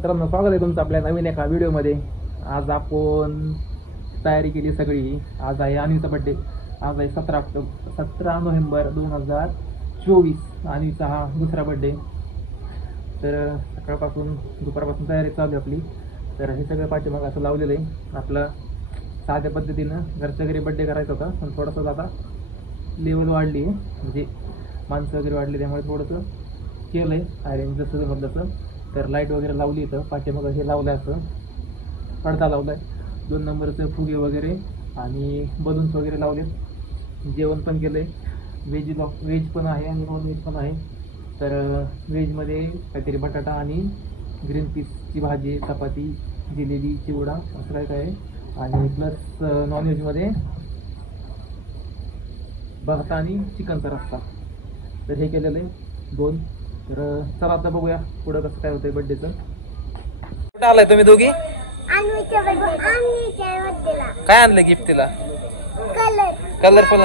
मित्रांनो, स्वागत आहे तुमचं आपल्या नवीन एका व्हिडिओमध्ये. आज आपण तयारी केली सगळी. आज आहे अनिलचा बड्डे. आज आहे 17 नोव्हेंबर 2024. अनिलचा हा दुसरा बड्डे. तर सकाळपासून दुपारपासून तयारी चालू आहे आपली. तर हे सगळं पाठीमागं असं लावलेलं आहे. आपलं साध्या पद्धतीनं घरच्या घरी बड्डे करायचा होता, पण थोडंसं आता लेवल वाढली आहे, म्हणजे माणसं वगैरे वाढली, त्यामुळे थोडंसं केलं आहे अरेंज जसं जमत तसं. तर लाईट वगैरे लावली इथं पाठीमागं, हे लावलं असं पडदा लावला आहे, 2 नंबरचे फुगे वगैरे आणि बलून्स वगैरे लावलेत. जेवण पण केलं आहे, व्हेज पण आहे आणि नॉन व्हेज पण आहे. तर व्हेजमध्ये काहीतरी बटाटा आणि ग्रीन पीसची भाजी, चपाती, जिलेबी, चिवडा असं काय काय आहे. आणि प्लस नॉन व्हेजमध्ये भरता आणि चिकनचा रस्सा. तर हे केलेलं आहे 2. तर चला आता बघूया पुढं कसं काय होतंय बड्डेचं. कुठं आलाय तुम्ही दोघी? काय आणलं गिफ्ट तिला? कलरफुल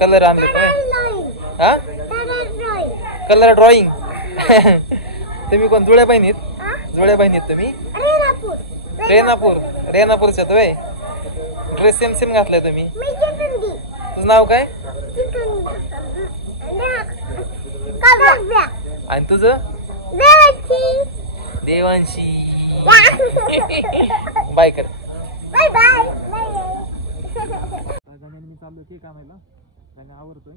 कलर आणले. हा, कलर ड्रॉइंग. तुम्ही कोण जुळ्या बहिणीत? जुळ्या बहिणीत तुम्ही? रेणापूरच्या तुम्ही. ड्रेस सेम सेम घातलाय तुम्ही. तुझं नाव काय? आणि तुझं? देवांशी. बाय कर. मी चाललोय केक आणायला. गाणे आवडतोय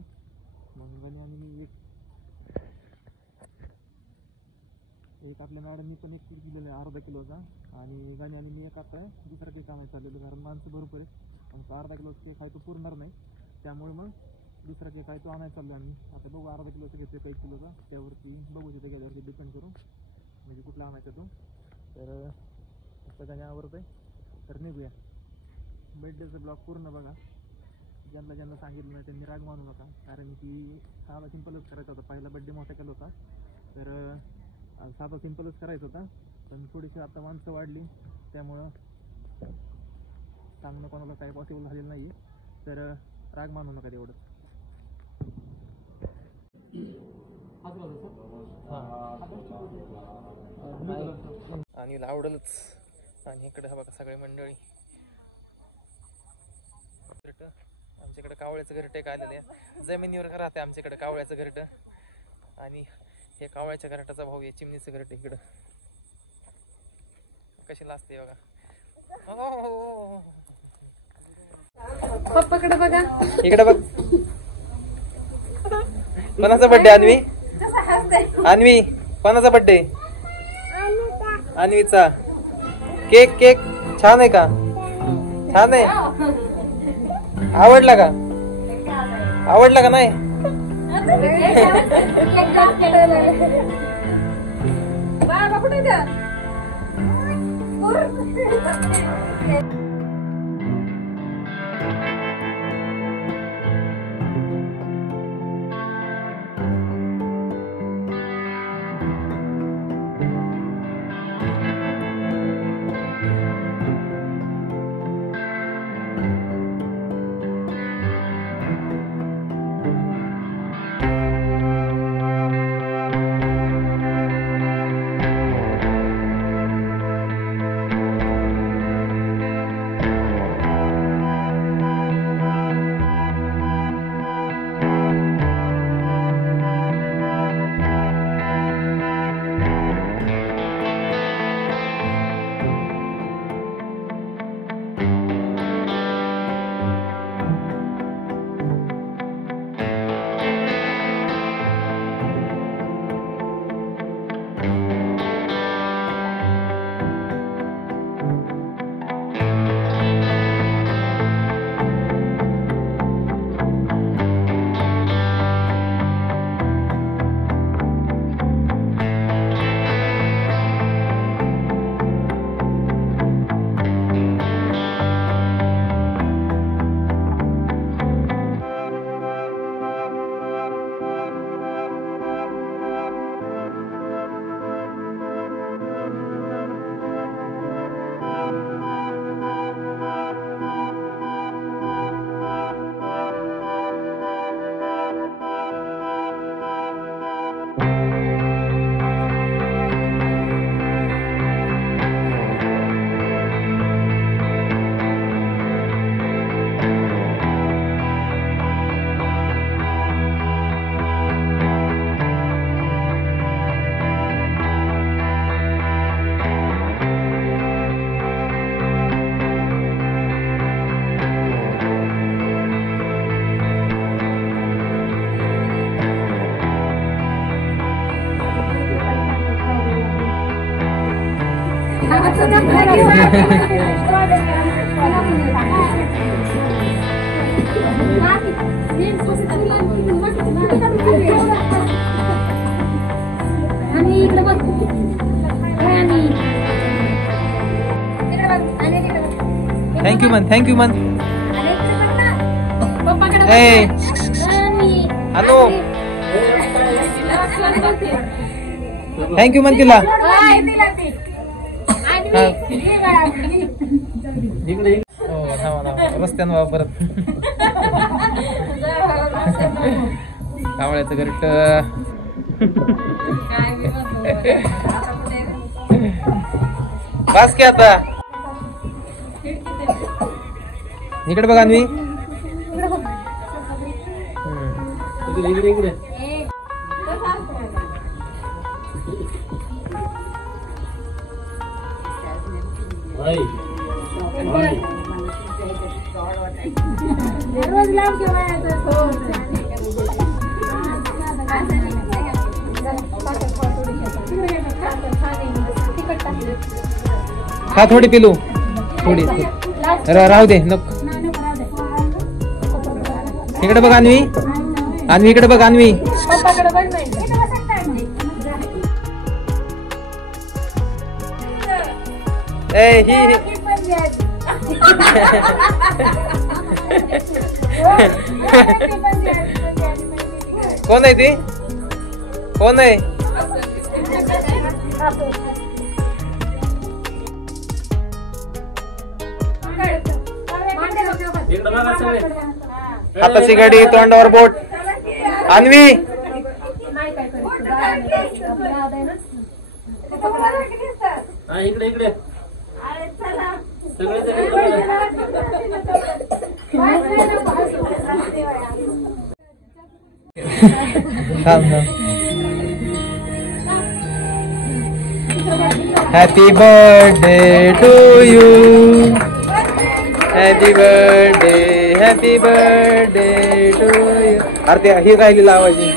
म्हणून गाणे मी एक आपल्या मॅडमनी पण एक केक दिलेला आहे अर्धा किलोचा. आणि गाणी आणि मी एक आता दुसरा केक आणायला चाललेलो, कारण माणसं भरपूर आहेत. आमचा अर्धा किलोचा केक आहे तो पुरणार नाही, त्यामुळे मग दुसरा केक आहे तो आणायला चाललो आम्ही. आता बघू अर्धा किलोचा घेतो 1 किलोचा, त्यावरती बघू तिथे गेल्यावरती डिपेंड करू म्हणजे कुठला आणायचा तो. तर आता गाणी आवडत आहे, तर निघूया. बड्डेचा ब्लॉग पूर्ण बघा. ज्यांना सांगितलं नाही त्यांनी राग मानू नका, कारण की साधा सिंपलच करायचा होता. पहिला बड्डे मोठा केला होता, तर साधा सिंपलच करायचा होता. पण थोडीशी आता माणसं वाढली, त्यामुळं सांगणं कोणाला काही पॉसिबल झालेलं नाही. तर राग मानू नका तेवढं. आणि आवडलंच. आणि इकडे हा बघा सगळे मंडळी. आमच्याकडे कावळ्याचं घरटं एक आलेलं आहे. जमिनीवर राहते आमच्याकडे कावळ्याचं घरटं. आणि हे कावळ्याच्या घरटाचा भाऊ आहे चिमणीचं घरट. इकडं कशी लाजते बघा. पप्पाकडे बघा. इकडे बघ. कोणाचा बड्डे? अन्वी. कोणाचा बड्डे? अन्वीचा. केक केक छान आहे का? छान आहे. आवडला का? आवडला का नाही? बाबा कुठे द्या. थँक्यू मन थँक्यू मन ए अनु थँक्यू मन तिला रस्त्यानं परत कावळ्याचं घरट बस की आता इकडे बघा मी हा थोडी पिलू थोडी राहू दे नको इकडे बघ अन्वी अन्वी इकडे बघ अन्वी ए ही कोण आहे ती कोण आहे हाताची गाडी तोंडावर बोट अन्वी इकडे इकडे happy birthday to you happy birthday to you अरे ते ही राहिली लावायची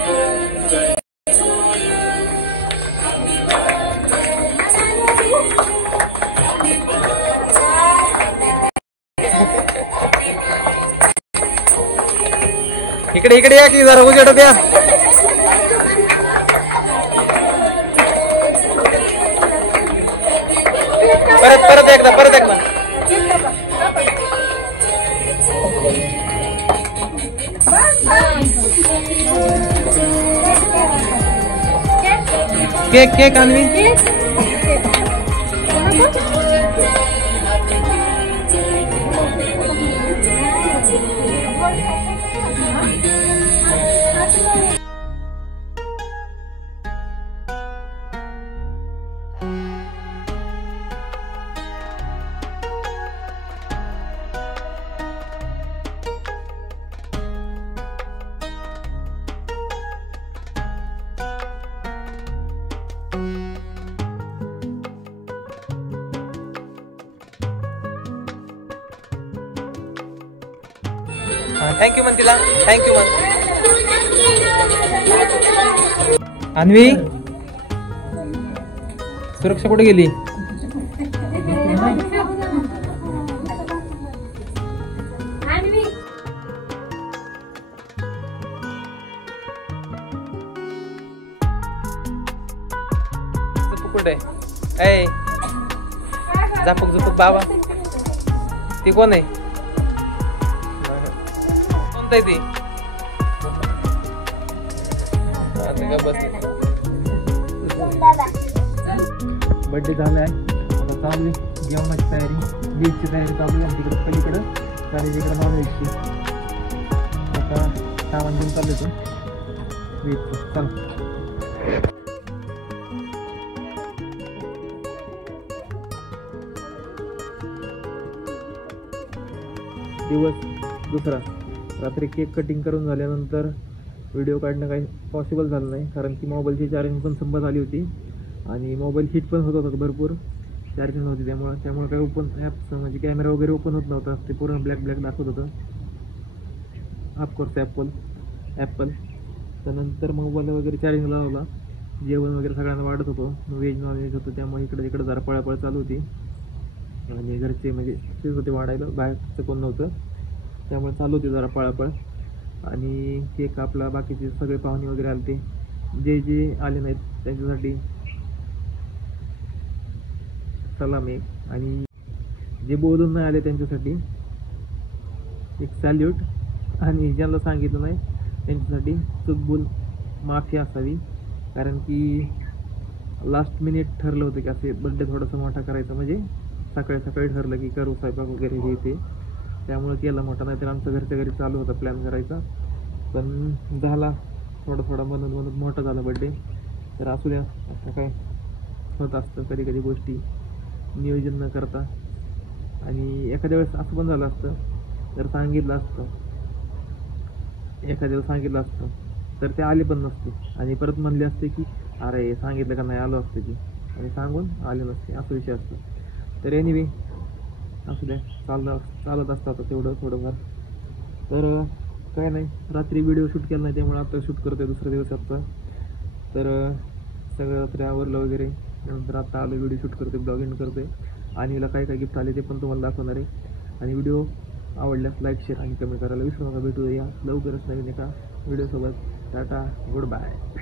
इकडे इकडे या की जरा उजेड द्या परत एकदा केक केक अन्वी थँक्यू मन तिला थँक्यू मन अन्वी सुरक्षा कुठे गेली कुठे ए झापक झुपक बाबा ती कोण आहे ती बर्थडे झालाय आता चालू जेवणाची तयारी बीचची तयारी चालू आहे तिकडे पलीकडं आणि तिकडे नॉनव्हेजची आता सामान घेऊन चालू येतो बीच चला दिवस दुसरा रात्री केक कटिंग करून झाल्यानंतर व्हिडिओ काढणं काही पॉसिबल झालं नाही कारण की मोबाईलची चार्जिंग पण संपत आली होती आणि मोबाईल हीट पण होत होता भरपूर चार्जिंग होती त्यामुळे काही ओपन ॲप्स म्हणजे कॅमेरा वगैरे ओपन होत नव्हता ते पूर्ण ब्लॅक दाखवत होतं ऑफकोर्स ॲपल त्यानंतर मोबाईल वगैरे चार्जिंग लावला जेवण वगैरे सगळ्यांना वाढत होतं व्हेज नॉन व्हेज होतं त्यामुळे इकडे जरा पळापळ चालू होती आणि घरचे म्हणजे तेच होते वाढायला, बाहेरचं कोण नव्हतं, त्यामुळे चालू होती जरा पळापळ. आणि केक कापला, बाकीचे सगळे पाहुणे वगैरे आले ते, जे जे आले नाहीत त्यांच्यासाठी सलाम एक, आणि जे बोलून नाही आले त्यांच्यासाठी एक सॅल्यूट, आणि ज्यांना सांगितलं नाही त्यांच्यासाठी चुकबुल माफी असावी. कारण की लास्ट मिनिट ठरलं होतं की असे बड्डे थोडासा मोठा करायचा, म्हणजे सकाळी सकाळी ठरलं की करू स्वयंपाक वगैरे हे ते, त्यामुळे केला मोठा. नाही तर आमच्या घरच्या घरी चालू होता प्लॅन करायचा, पण झाला थोडा थोडा बनत बनत मोठा झाला बड्डे. तर असू द्या, असं काय होत असतं कधी कधी गोष्टी नियोजन न करता. आणि एखाद्या वेळेस असं पण झालं असतं, तर सांगितलं असतं, एखाद्याला सांगितलं असतं तर ते आले पण नसते, आणि परत म्हणले असते की अरे सांगितलं का नाही आलो असतं की, आणि सांगून आले नसते, असा विषय असतो. तर एनिवे असू द्या, चालत असतं आता तेवढं थोडंफार. तर काय नाही, रात्री व्हिडिओ शूट केला नाही, त्यामुळे आता शूट करतोय दुसरा दिवस आजचा. तर सगळं रात्री आवरलं वगैरे, नंतर आता आलो व्हिडिओ शूट करतोय, ब्लॉग एंड करतोय. आणि काय काय गिफ्ट आले ते पण तुम्हाला दाखवणार आहे. आणि व्हिडिओ आवडल्यास लाईक, शेअर आणि कमेंट करायला विसरू नका. भेटूया लवकरच नवीन एका व्हिडिओसोबत. Tata, good bye.